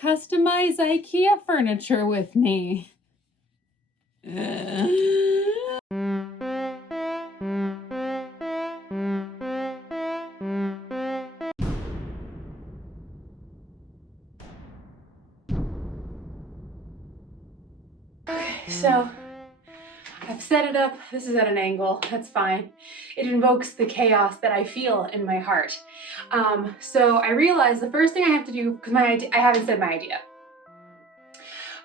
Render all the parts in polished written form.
customize Ikea furniture with me. So I've set it up. This is at an angle. That's fine. It invokes the chaos that I feel in my heart. So I realized the first thing I have to do, because I haven't said my idea.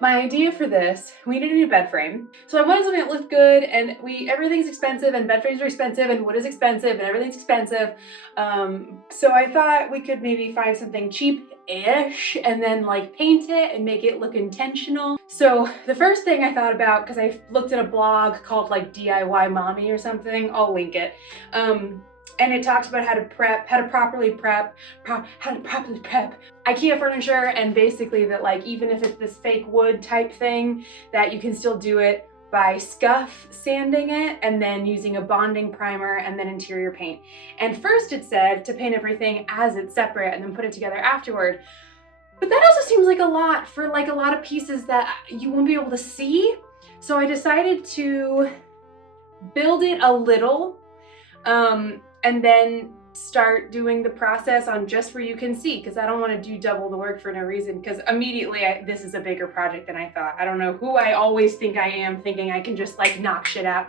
My idea for this, we need a new bed frame. So I wanted something that looked good, and everything's expensive, and bed frames are expensive, and wood is expensive, and everything's expensive. So I thought we could maybe find something cheap-ish and then like paint it and make it look intentional. So the first thing I thought about, because I looked at a blog called like DIY Mommy or something, I'll link it. And it talks about how to properly prep IKEA furniture, and basically that like even if it's this fake wood type thing, that you can still do it by scuff sanding it and then using a bonding primer and then interior paint. And first it said to paint everything as it's separate and then put it together afterward. But that also seems like a lot for like a lot of pieces that you won't be able to see. So I decided to build it a little, and then start doing the process on just where you can see, because I don't want to do double the work for no reason, because immediately this is a bigger project than I thought. I don't know who I always think I am, thinking I can just like knock shit out.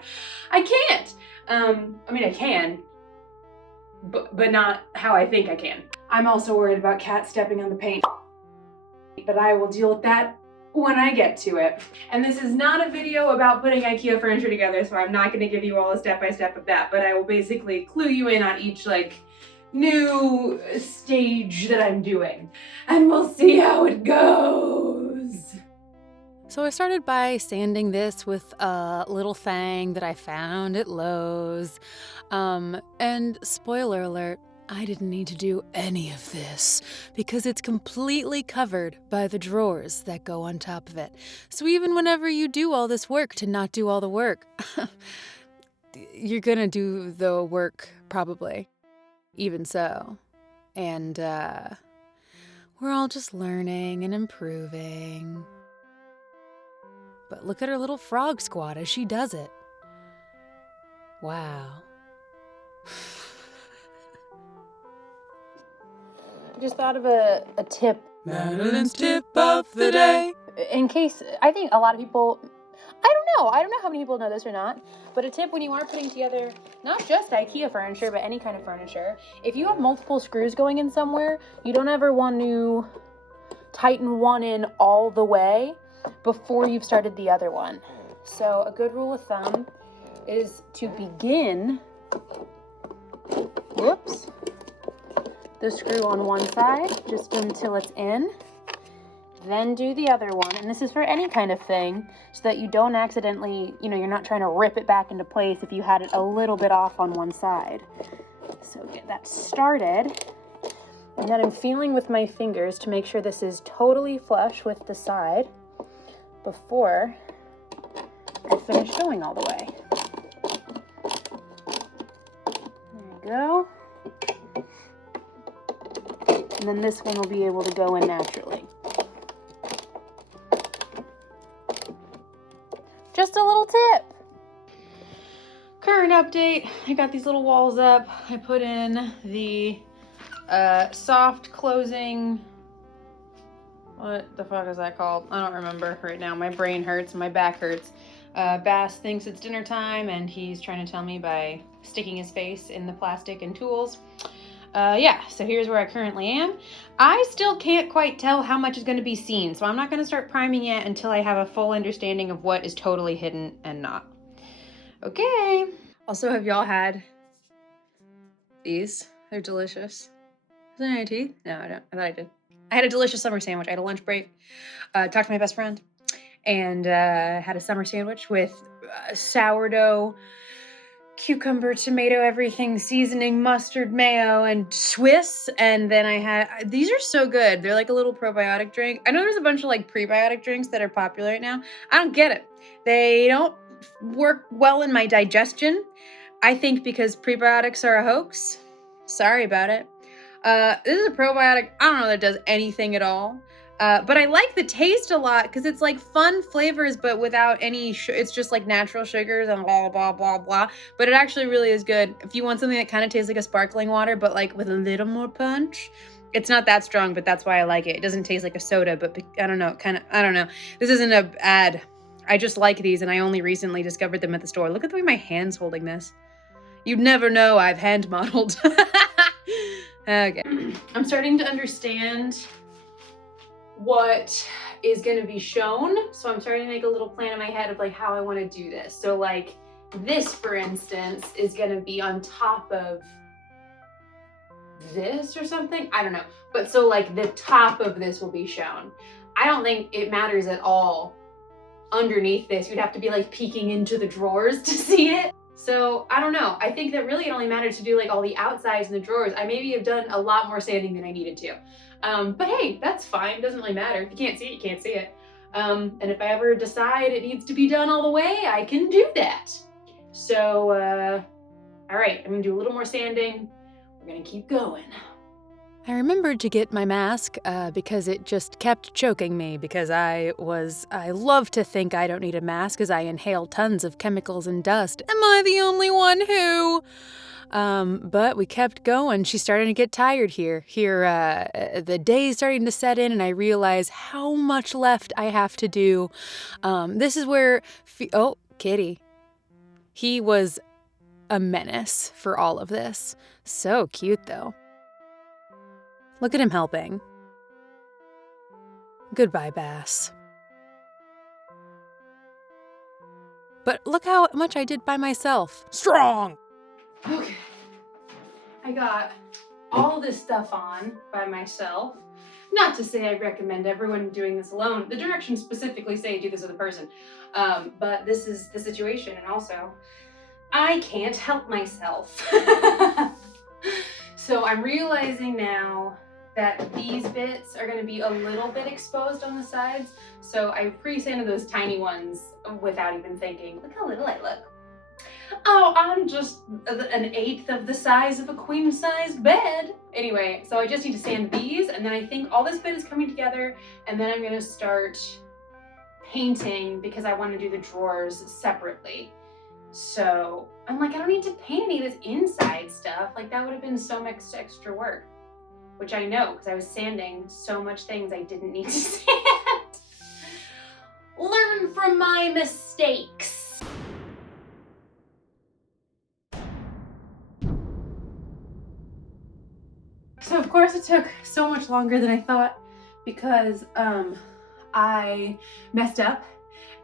I can't. I mean, I can, but not how I think I can. I'm also worried about cats stepping on the paint, but I will deal with that when I get to it. And this is not a video about putting IKEA furniture together, so I'm not going to give you all a step-by-step of that, but I will basically clue you in on each like new stage that I'm doing, and we'll see how it goes. So I started by sanding this with a little thing that I found at Lowe's. And spoiler alert, I didn't need to do any of this because it's completely covered by the drawers that go on top of it. So even whenever you do all this work to not do all the work, you're gonna do the work probably. Even so. And we're all just learning and improving. But look at her little frog squat as she does it. Wow. I just thought of a tip. Madeline's tip of the day. In case, I think a lot of people, I don't know how many people know this or not, but a tip when you are putting together not just IKEA furniture, but any kind of furniture, if you have multiple screws going in somewhere, you don't ever want to tighten one in all the way before you've started the other one. So a good rule of thumb is to begin, the screw on one side just until it's in, then do the other one, and this is for any kind of thing, so that you don't accidentally, you're not trying to rip it back into place if you had it a little bit off on one side. So get that started, and then I'm feeling with my fingers to make sure this is totally flush with the side before I finish going all the way. There you go. And then this one will be able to go in naturally. Just a little tip. Current update, I got these little walls up. I put in the soft closing, what the fuck is that called? I don't remember right now. My brain hurts, my back hurts. Bass thinks it's dinner time, and he's trying to tell me by sticking his face in the plastic and tools. So here's where I currently am. I still can't quite tell how much is going to be seen, so I'm not going to start priming yet until I have a full understanding of what is totally hidden and not. Okay. Also, have y'all had these? They're delicious. Is there any teeth? No, I don't. I thought I did. I had a delicious summer sandwich. I had a lunch break, talked to my best friend, and had a summer sandwich with sourdough, cucumber, tomato, everything, seasoning, mustard, mayo, and Swiss. And then I had, these are so good. They're like a little probiotic drink. I know there's a bunch of like prebiotic drinks that are popular right now. I don't get it. They don't work well in my digestion. I think because prebiotics are a hoax. Sorry about it. This is a probiotic. I don't know that it does anything at all. But I like the taste a lot because it's like fun flavors, but without any, it's just like natural sugars and blah, blah, blah, blah. But it actually really is good. If you want something that kind of tastes like a sparkling water, but like with a little more punch, it's not that strong, but that's why I like it. It doesn't taste like a soda, but I don't know, I don't know. This isn't an ad. I just like these and I only recently discovered them at the store. Look at the way my hand's holding this. You'd never know I've hand modeled. Okay. I'm starting to understand what is going to be shown. So I'm starting to make a little plan in my head of like how I want to do this. So like this, for instance, is going to be on top of this or something. I don't know. But so like the top of this will be shown. I don't think it matters at all underneath this. You'd have to be like peeking into the drawers to see it. So I don't know. I think that really it only matters to do like all the outsides and the drawers. I maybe have done a lot more sanding than I needed to. But hey, that's fine. Doesn't really matter. If you can't see it, you can't see it. And if I ever decide it needs to be done all the way, I can do that. So, all right, I'm gonna do a little more sanding. We're gonna keep going. I remembered to get my mask because it just kept choking me because I love to think I don't need a mask as I inhale tons of chemicals and dust. Am I the only one who? But we kept going. She's starting to get tired here. The day's starting to set in and I realize how much left I have to do. This is where, oh, Kitty. He was a menace for all of this. So cute though. Look at him helping. Goodbye, Bass. But look how much I did by myself. Strong! Okay. I got all this stuff on by myself. Not to say I recommend everyone doing this alone. The directions specifically say do this with a person. But this is the situation, and also, I can't help myself. So I'm realizing now that these bits are going to be a little bit exposed on the sides. So I pre-sanded those tiny ones without even thinking. Look how little I look. Oh, I'm just an eighth of the size of a queen-size bed. Anyway, so I just need to sand these, and then I think all this bit is coming together, and then I'm going to start painting because I want to do the drawers separately. So I'm like, I don't need to paint any of this inside stuff. Like that would have been so much extra work. Which I know, because I was sanding so much things I didn't need to sand. Learn from my mistakes. So of course it took so much longer than I thought because I messed up,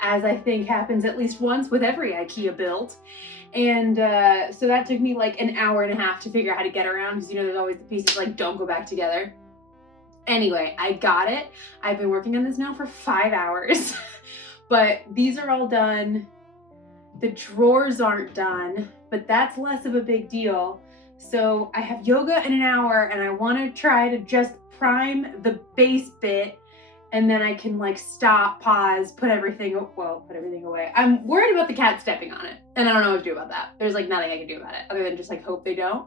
as I think happens at least once with every Ikea build. And so that took me like an hour and a half to figure out how to get around because, you know, there's always the pieces like don't go back together. Anyway, I got it. I've been working on this now for 5 hours, but these are all done. The drawers aren't done, but that's less of a big deal. So I have yoga in an hour and I want to try to just prime the base bit. And then I can like stop, pause, put everything away. I'm worried about the cat stepping on it. And I don't know what to do about that. There's like nothing I can do about it other than just like hope they don't.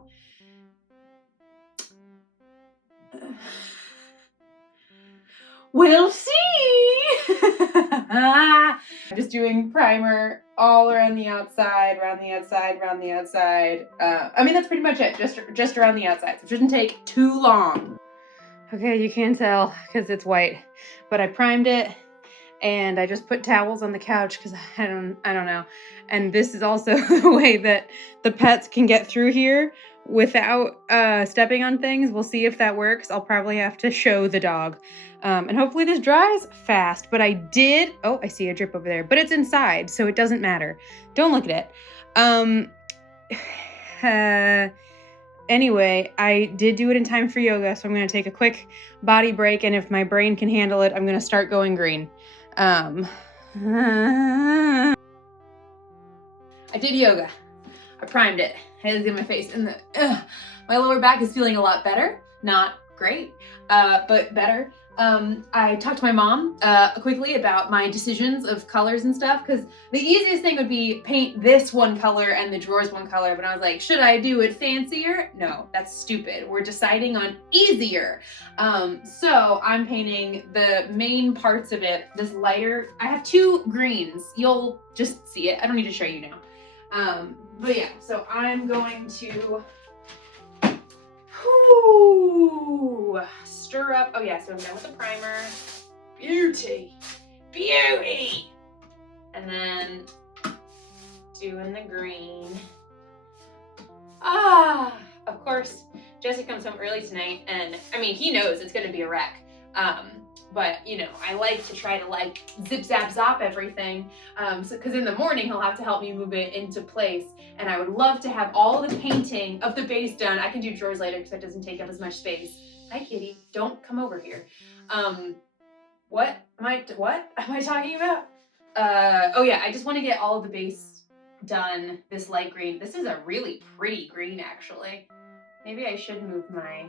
We'll see. I'm just doing primer all around the outside, around the outside, around the outside. I mean, that's pretty much it. Just around the outside. So it shouldn't take too long. Okay, you can't tell because it's white, but I primed it and I just put towels on the couch because I don't know. And this is also the way that the pets can get through here without stepping on things. We'll see if that works. I'll probably have to show the dog. And hopefully this dries fast, but I did, oh, I see a drip over there, but it's inside, so it doesn't matter. Don't look at it. Anyway, I did do it in time for yoga, so I'm going to take a quick body break, and if my brain can handle it, I'm going to start going green. I did yoga. I primed it. I had to get my face, and my lower back is feeling a lot better. Not great, but better. I talked to my mom quickly about my decisions of colors and stuff, because the easiest thing would be paint this one color and the drawers one color, but I was like, should I do it fancier? No, that's stupid. We're deciding on easier. So I'm painting the main parts of it this lighter. I have two greens. You'll just see it. I don't need to show you now. But yeah, so I'm going to stir up. Oh yeah, so I'm done with the primer. Beauty. And then doing the green. Of course, Jesse comes home early tonight, and I mean, he knows it's gonna be a wreck. But you know, I like to try to like zip zap zop everything. So because in the morning he'll have to help me move it into place, and I would love to have all the painting of the base done. I can do drawers later because that doesn't take up as much space. Hi kitty, don't come over here. What am I talking about? Oh yeah, I just want to get all of the base done. This light green. This is a really pretty green actually. Maybe I should move my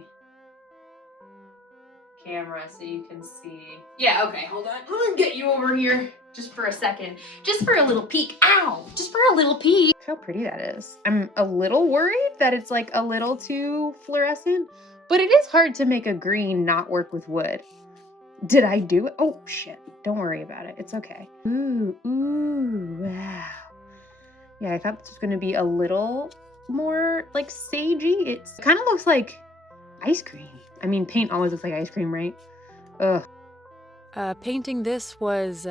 camera so you can see. Yeah, okay, hold on. Let me get you over here just for a second. Just for a little peek. Ow! Just for a little peek. Look how pretty that is. I'm a little worried that it's like a little too fluorescent, but it is hard to make a green not work with wood. Did I do it? Oh shit. Don't worry about it. It's okay. Ooh, wow. Yeah, I thought this was gonna be a little more like sagey. It kind of looks like ice cream. I mean, paint always looks like ice cream, right? Ugh. Painting this was,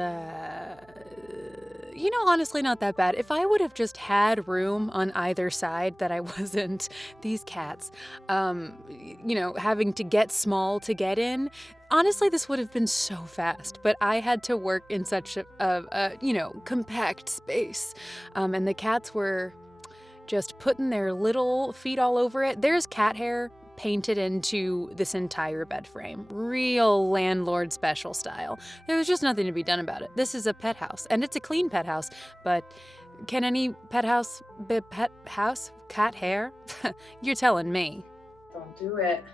honestly not that bad. If I would have just had room on either side that I wasn't these cats, having to get small to get in, honestly, this would have been so fast. But I had to work in such a compact space. And the cats were just putting their little feet all over it. There's cat hair painted into this entire bed frame. Real landlord special style. There was just nothing to be done about it. This is a pet house, and it's a clean pet house, but can any pet house be pet house? Cat hair? You're telling me. Don't do it.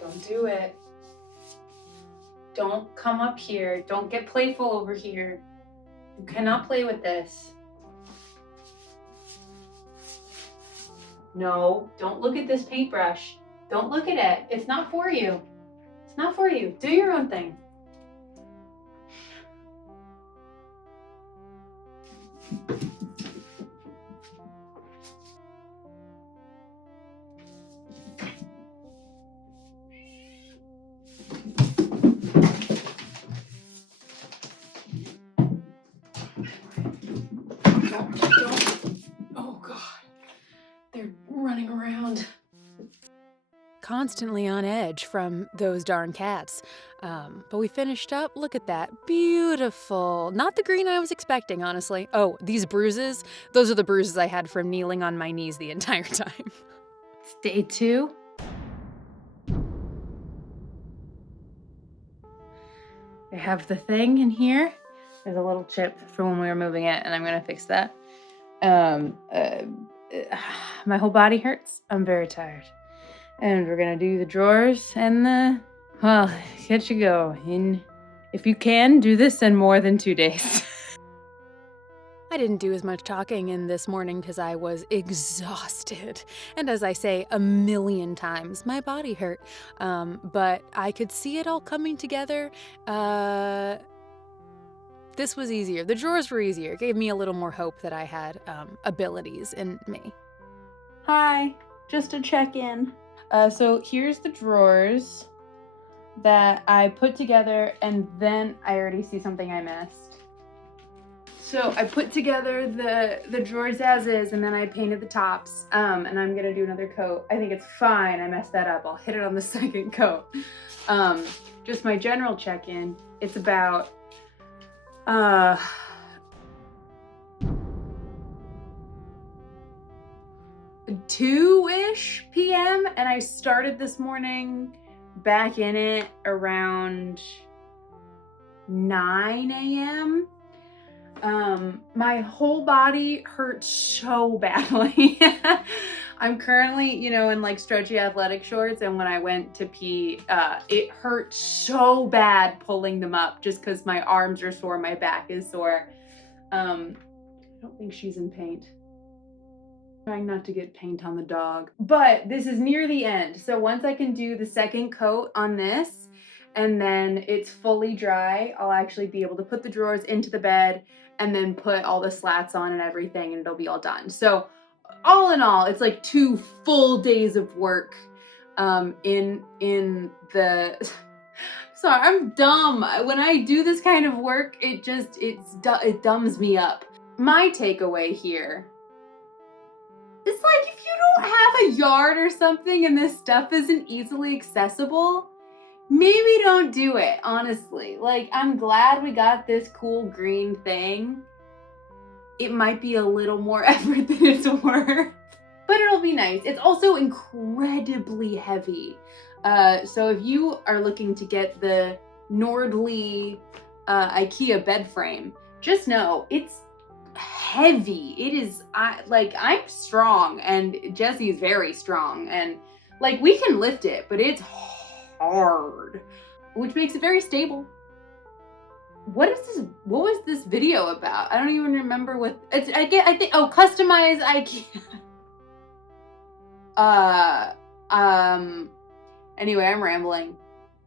Don't do it. Don't come up here. Don't get playful over here. You cannot play with this. No, don't look at this paintbrush. Don't look at it. It's not for you. It's not for you. Do your own thing. Oh God. They're running around. Constantly on edge from those darn cats. But we finished up. Look at that. Beautiful. Not the green I was expecting, honestly. Oh, these bruises. Those are the bruises I had from kneeling on my knees the entire time. Day 2. I have the thing in here. There's a little chip from when we were moving it, and I'm gonna fix that. My whole body hurts. I'm very tired. And we're gonna do the drawers and get you go. If you can, do this in more than 2 days. I didn't do as much talking in this morning because I was exhausted. And as I say a million times, my body hurt. But I could see it all coming together. This was easier. The drawers were easier. It gave me a little more hope that I had abilities in me. Hi, just to check in. So here's the drawers that I put together, and then I already see something I missed. So I put together the drawers as is, and then I painted the tops, and I'm gonna do another coat. I think it's fine, I messed that up. I'll hit it on the second coat. Just my general check-in, it's about 2-ish p.m. and I started this morning back in it around 9 a.m. My whole body hurt so badly. I'm currently, you know, in like stretchy athletic shorts, and when I went to pee, it hurt so bad pulling them up just because my arms are sore, my back is sore. I don't think she's in paint. Trying not to get paint on the dog. But this is near the end. So once I can do the second coat on this and then it's fully dry, I'll actually be able to put the drawers into the bed and then put all the slats on and everything, and it'll be all done. So all in all, it's like 2 full days of work in the sorry, I'm dumb. When I do this kind of work, it dumbs me up. My takeaway here, it's like if you don't have a yard or something and this stuff isn't easily accessible, maybe don't do it, honestly. Like, I'm glad we got this cool green thing. It might be a little more effort than it's worth, but it'll be nice. It's also incredibly heavy. So if you are looking to get the Nordly Ikea bed frame, just know it's heavy. It is, I'm strong and Jesse's very strong, and like we can lift it, but it's hard, which makes it very stable. What was this video about? I don't even remember what it's. I think customize IKEA. Anyway, I'm rambling.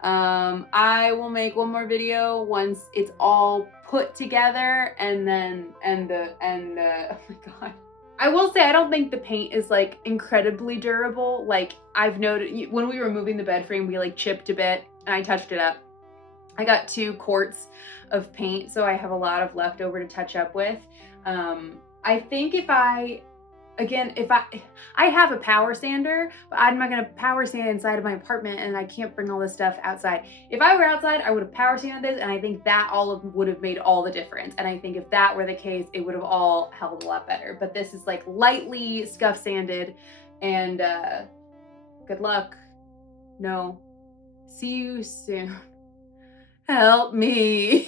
I will make one more video once it's all put together, and oh my god. I will say I don't think the paint is like incredibly durable. Like, I've noted when we were moving the bed frame, we like chipped a bit and I touched it up. I got 2 quarts of paint, so I have a lot of leftover to touch up with. I think if I have a power sander, but I'm not gonna power sand inside of my apartment, and I can't bring all this stuff outside. If I were outside, I would have power sanded this, and I think that would have made all the difference. And I think if that were the case, it would have all held a lot better. But this is like lightly scuff sanded, and good luck. No. See you soon. Help me.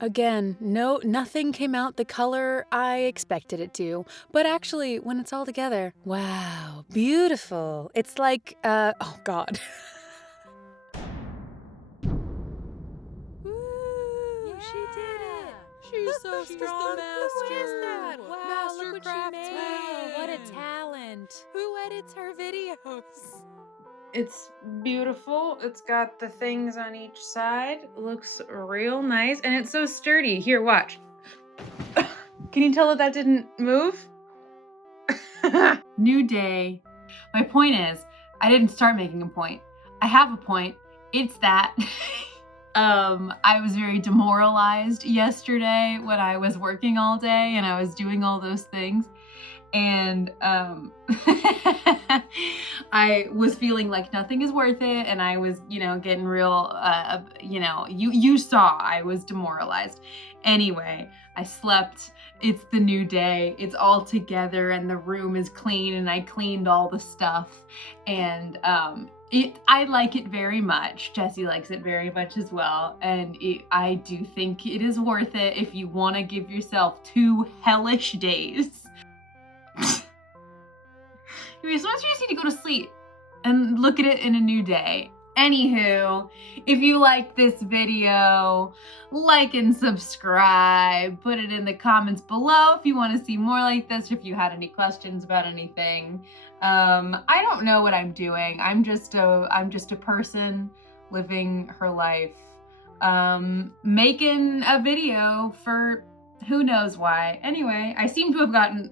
Again, nothing came out the color I expected it to. But actually, when it's all together, wow, beautiful. It's like, oh God. Woo, she did it. She's so strong. Who is that? Wow, look what she made. Wow, what a talent. Who edits her videos? It's beautiful. It's got the things on each side. Looks real nice, and it's so sturdy. Here, watch. Can you tell that didn't move? New day. My point is, I didn't start making a point. I have a point. It's that I was very demoralized yesterday when I was working all day and I was doing all those things. And I was feeling like nothing is worth it, and I was, getting real, you saw I was demoralized. Anyway, I slept. It's the new day. It's all together, and the room is clean, and I cleaned all the stuff, and I like it very much. Jesse likes it very much as well, and I do think it is worth it if you want to give yourself 2 hellish days. Sometimes you just need to go to sleep and look at it in a new day. Anywho, if you like this video, like and subscribe. Put it in the comments below if you want to see more like this, or if you had any questions about anything. I don't know what I'm doing. I'm just a person living her life, making a video for who knows why. Anyway, I seem to have gotten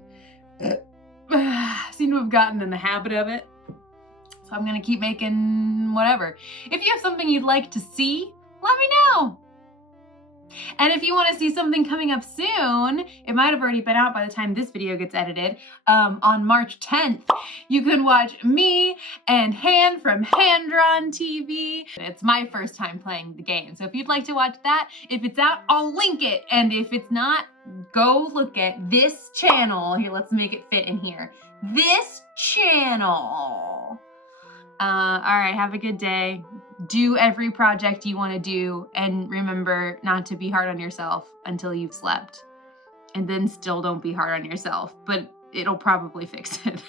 in the habit of it. So I'm gonna keep making whatever. If you have something you'd like to see, let me know. And if you want to see something coming up soon, it might have already been out by the time this video gets edited, on March 10th, you can watch me and Han from Hand Drawn TV. It's my first time playing the game, so if you'd like to watch that, if it's out, I'll link it. And if it's not, go look at this channel. Here, let's make it fit in here. This channel. All right, have a good day. Do every project you want to do, and remember not to be hard on yourself until you've slept. And then still don't be hard on yourself, but it'll probably fix it.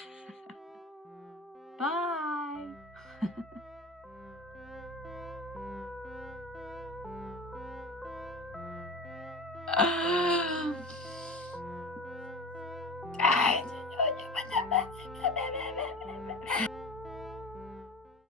Bye.